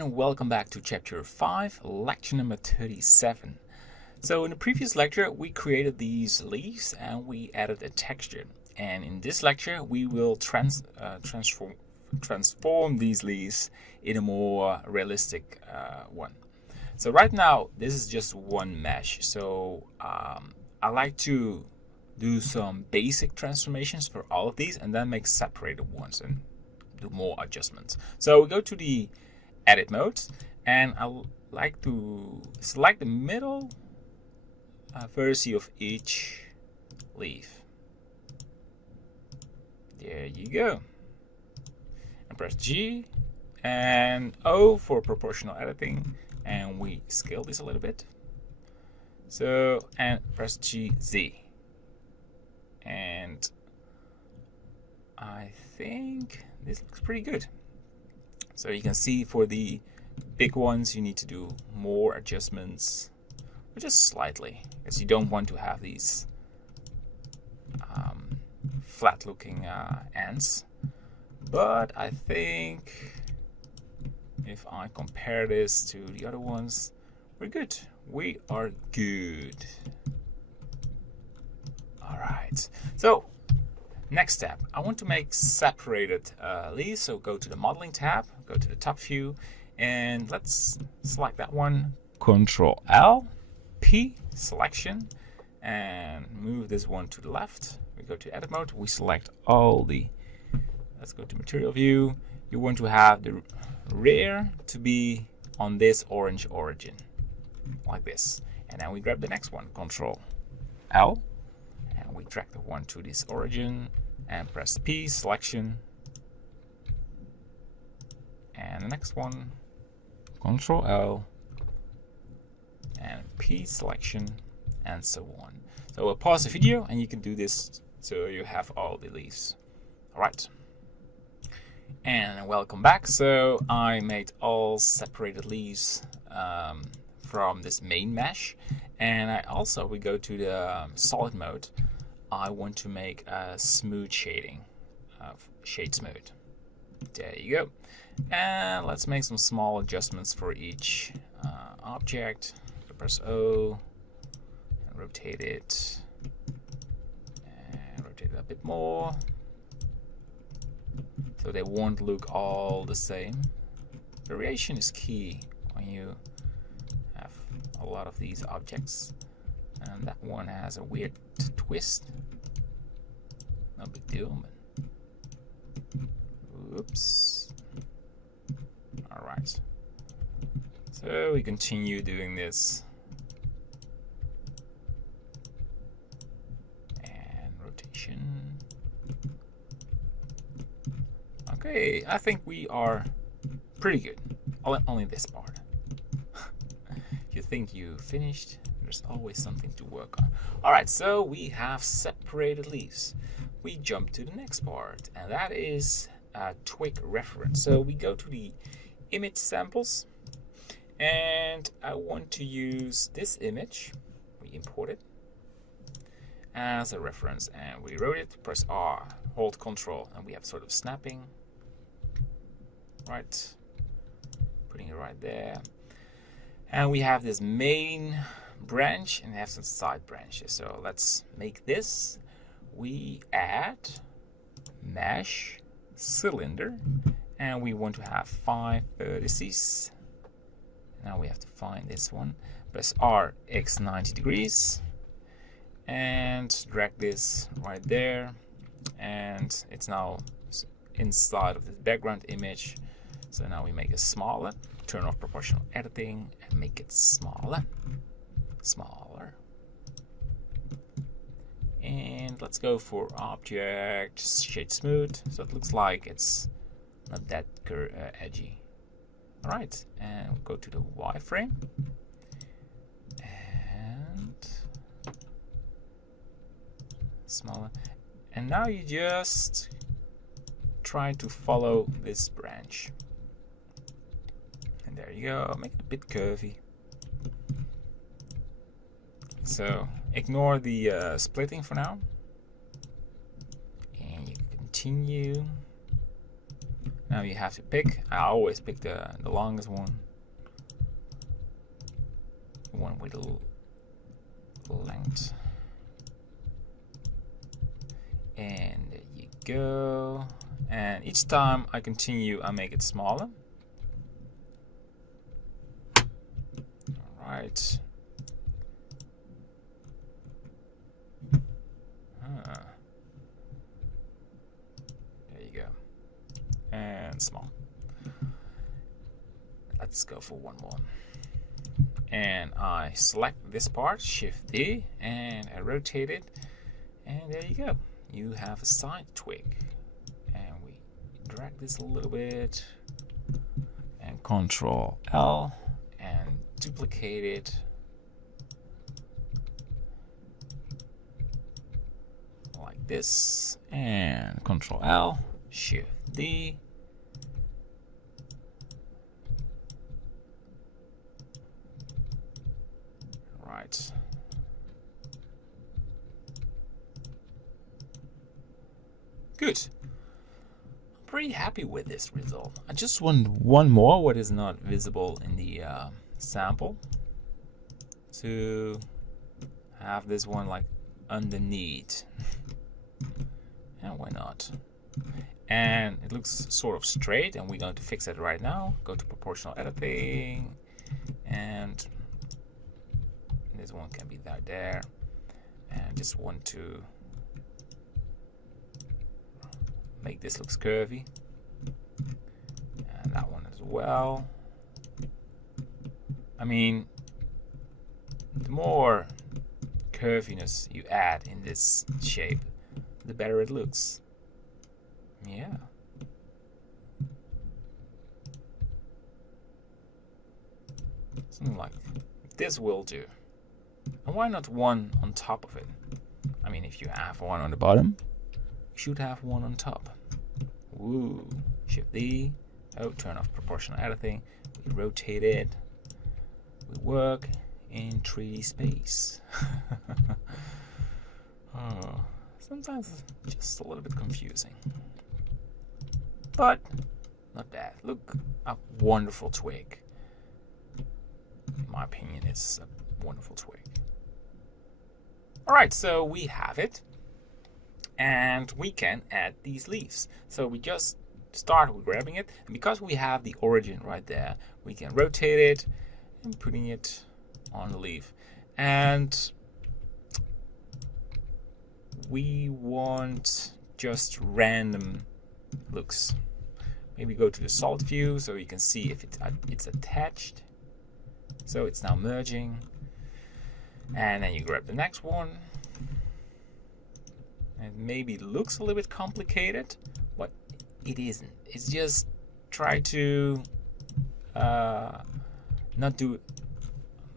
and welcome back to chapter 5, lecture number 37. So in the previous lecture we created these leaves and we added a texture, and in this lecture we will transform these leaves in a more realistic one. So right now this is just one mesh, so I like to do some basic transformations for all of these and then make separated ones and do more adjustments. So we go to the edit mode and I like to select the middle vertice of each leaf. There you go. And press G and O for proportional editing, and we scale this a little bit. So, and press GZ. And I think this looks pretty good. So you can see for the big ones you need to do more adjustments, but just slightly, because you don't want to have these flat looking ends. But I think if I compare this to the other ones, we're good. We are good. Alright, so next step, I want to make separated leaves. So go to the modeling tab, go to the top view, and let's select that one. Control L, P, selection, and move this one to the left. We go to edit mode, we select all the, let's go to material view. You want to have the rear to be on this orange origin, like this. And then we grab the next one, Control L, and we drag the one to this origin and press P, selection, and the next one, Control L and P, selection, and so on. So we'll pause the video and you can do this so you have all the leaves. Alright, and welcome back. So I made all separated leaves from this main mesh, and we go to the solid mode. I want to make a smooth shading, shade smooth. There you go. And let's make some small adjustments for each object. So press O and rotate it, and rotate it a bit more, so they won't look all the same. Variation is key when you have a lot of these objects. And that one has a weird twist. No big deal, but oops. Alright. So we continue doing this. And rotation. Okay, I think we are pretty good. Only this part. You think you finished? There's always something to work on. Alright, so we have separated leaves. We jump to the next part, and that is a twig reference. So we go to the image samples, and I want to use this image. We import it as a reference, and we wrote it. Press R, hold Control, and we have sort of snapping. Right, putting it right there. And we have this main branch and have some side branches. So let's make this. We add mesh cylinder, and we want to have 5 vertices. Now we have to find this one. Press R, X 90 degrees, and drag this right there, and it's now inside of the background image. So now we make it smaller, turn off proportional editing and make it smaller. And let's go for object shade smooth, so it looks like it's not that edgy. Alright, and we'll go to the wireframe and smaller, and now you just try to follow this branch, and there you go. Make it a bit curvy. So ignore the splitting for now, and you continue Now you have to pick. I always pick the longest one. The one with the length. And there you go. And each time I continue, I make it smaller. Alright. There you go. And small. Let's go for one more. And I select this part, Shift D, and I rotate it. And there you go. You have a side twig. And we drag this a little bit. And Control L. And duplicate it. Like this. And Control L. Shift D. Right. Good. I'm pretty happy with this result. I just want one more what is not visible in the sample to have this one like underneath. And why not? And it looks sort of straight, and we're going to fix it right now. Go to proportional editing, and this one can be there. And just want to make this looks curvy, and that one as well. I mean, the more curviness you add in this shape, the better it looks. Yeah. Something like this will do. And why not one on top of it? I mean, if you have one on the bottom, you should have one on top. Woo. Shift D. Oh, turn off proportional editing. We rotate it. We work in 3D space. Oh, sometimes it's just a little bit confusing. But not bad. Look, a wonderful twig. In my opinion, it's a wonderful twig. Alright, so we have it. And we can add these leaves. So we just start with grabbing it. And because we have the origin right there, we can rotate it and putting it on the leaf. And we want just random looks. Maybe go to the solid view so you can see if it's attached. So it's now merging. And then you grab the next one. It maybe looks a little bit complicated, but it isn't. It's just try to not do it.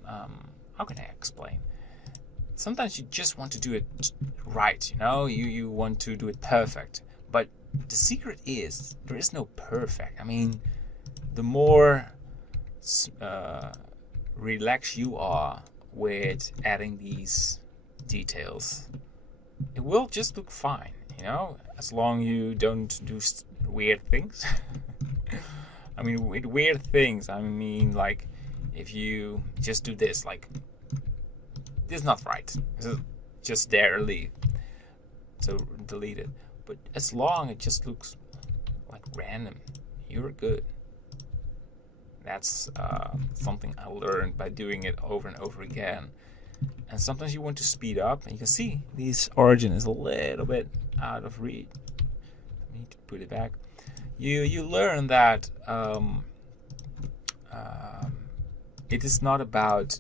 How can I explain? Sometimes you just want to do it right, you know? You want to do it perfect. But the secret is there is no perfect. I mean, the more relaxed you are with adding these details, it will just look fine, you know, as long you don't do weird things. I mean, with weird things, I mean, like, if you just do this, like, this is not right. This is just there, leave. So delete it. But as long it just looks like random, you're good. That's something I learned by doing it over and over again. And sometimes you want to speed up, and you can see this origin is a little bit out of reach. I need to put it back. You learn that it is not about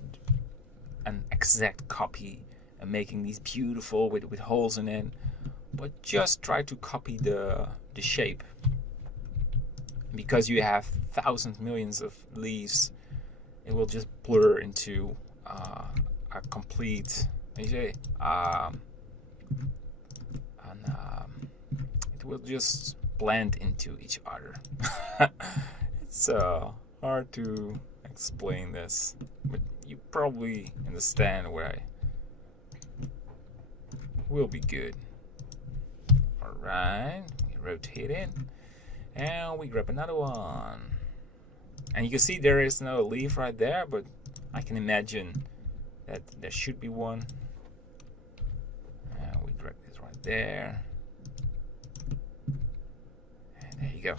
an exact copy and making these beautiful with holes in it, but just try to copy the shape. Because you have thousands, millions of leaves, it will just blur into a complete, it will just blend into each other. It's hard to explain this, but you probably understand where I will be good. Alright, we rotate it, And we grab another one. And you can see there is no leaf right there, but I can imagine that there should be one. And we drag this right there. And there you go.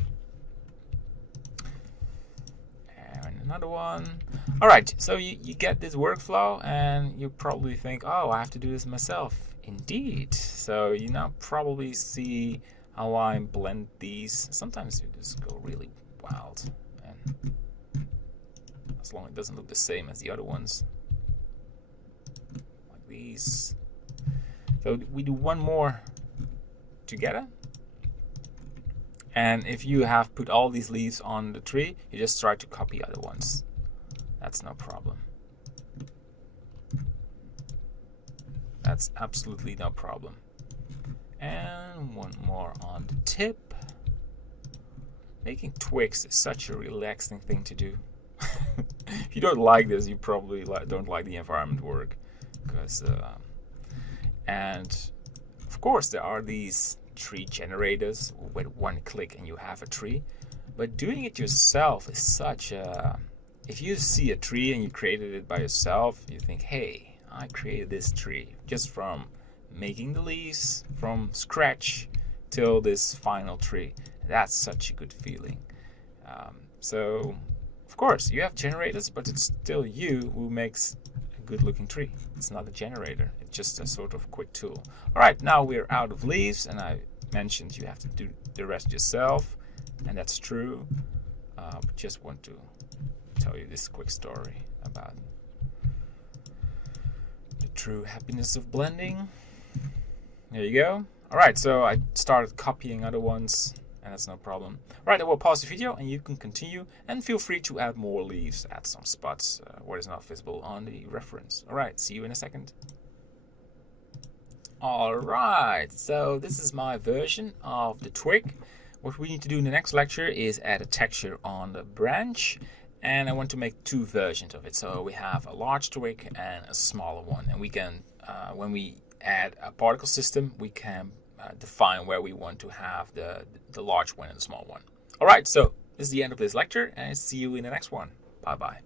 And another one. Alright, so you get this workflow and you probably think, oh, I have to do this myself. Indeed. So you now probably see how I blend these. Sometimes you just go really wild. And as long as it doesn't look the same as the other ones. Like these. So we do one more together. And if you have put all these leaves on the tree, you just try to copy other ones. That's no problem. That's absolutely no problem. And one more on the tip. Making twigs is such a relaxing thing to do. If you don't like this, you probably don't like the environment work. Because, and of course, there are these tree generators with one click and you have a tree. But doing it yourself is such a... If you see a tree and you created it by yourself, you think, hey, I created this tree just from making the leaves from scratch till this final tree. That's such a good feeling. So, of course, you have generators, but it's still you who makes a good looking tree. It's not a generator. It's just a sort of quick tool. All right, now we're out of leaves, and I mentioned you have to do the rest yourself, and that's true. But just want to tell you this quick story about the true happiness of blending. There you go. Alright, so I started copying other ones, and that's no problem. Alright, I will pause the video and you can continue, and feel free to add more leaves at some spots where it's not visible on the reference. Alright, see you in a second. Alright, so this is my version of the twig. What we need to do in the next lecture is add a texture on the branch, and I want to make two versions of it. So we have a large twig and a smaller one, and we can, when we add a particle system, we can define where we want to have the large one and the small one. Alright, so this is the end of this lecture, and see you in the next one. Bye bye.